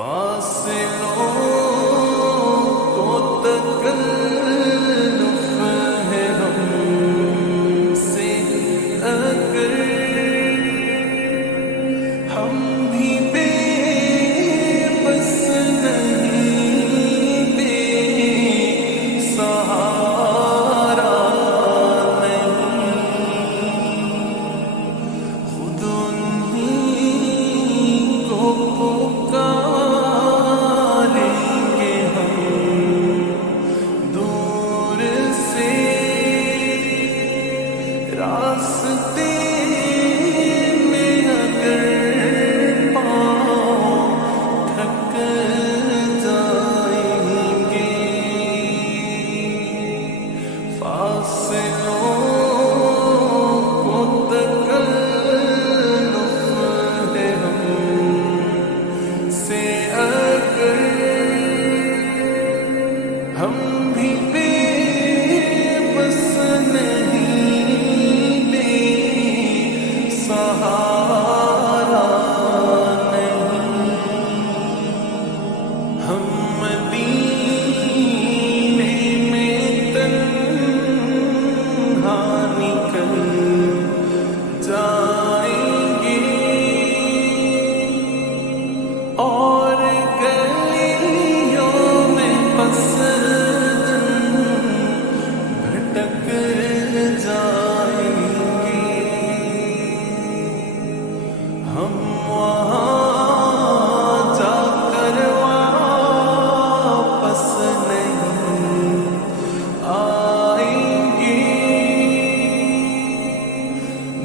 فاصلوں کو تکلف ہے ہم سے، اگر ہم بھی بے بس نہیں، بے سہارا نہیں، خود انہیں کو پکاریں گے ہم دور سے، راستے میں اگر پاؤں تھک جائیں گے، فاصلوں کو تکلف ہے ہم سے، اگر ہم بھی بے بس نہیں، بے سہارا نہیں، ہم مدینے میں تنہا نکل جائیں گے، اور گلیوں میں پسند بھٹک جائیں گے، ہم وہاں جا کر واپس نہیں آئیں گے،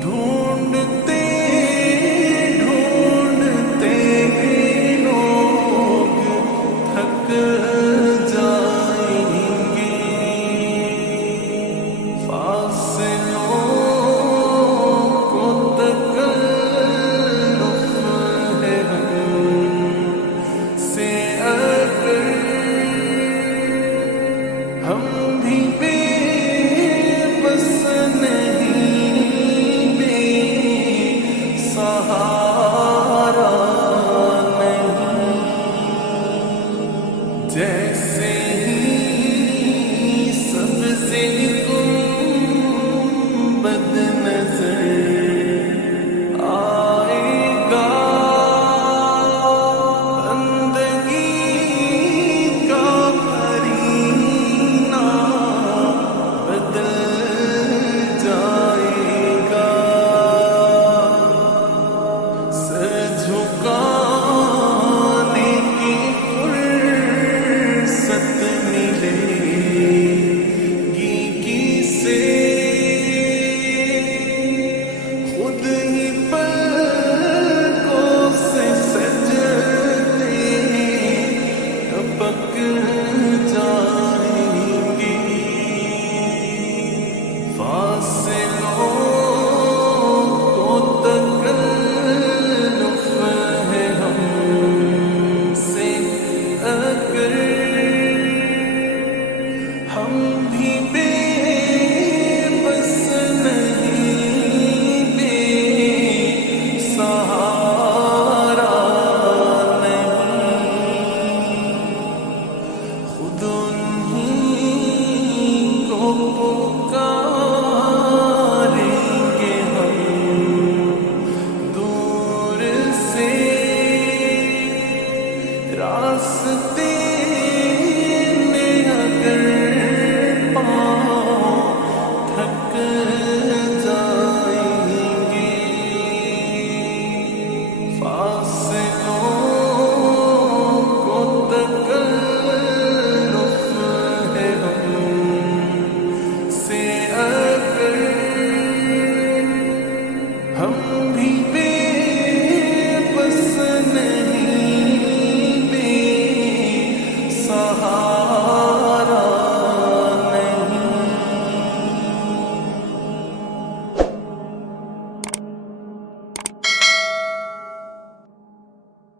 ڈھونڈتے ڈھونڈتے لوگ تھک جائیں گے، فاصلوں کو تکلف ہے ہم سے، اگر ہم بھی بے بس نہیں، بے سہارا نہیں، جیسے ہی سبزے گنبد نظر آئے گا، بندگی کا قرینہ بدل جائے گا، سر جھکا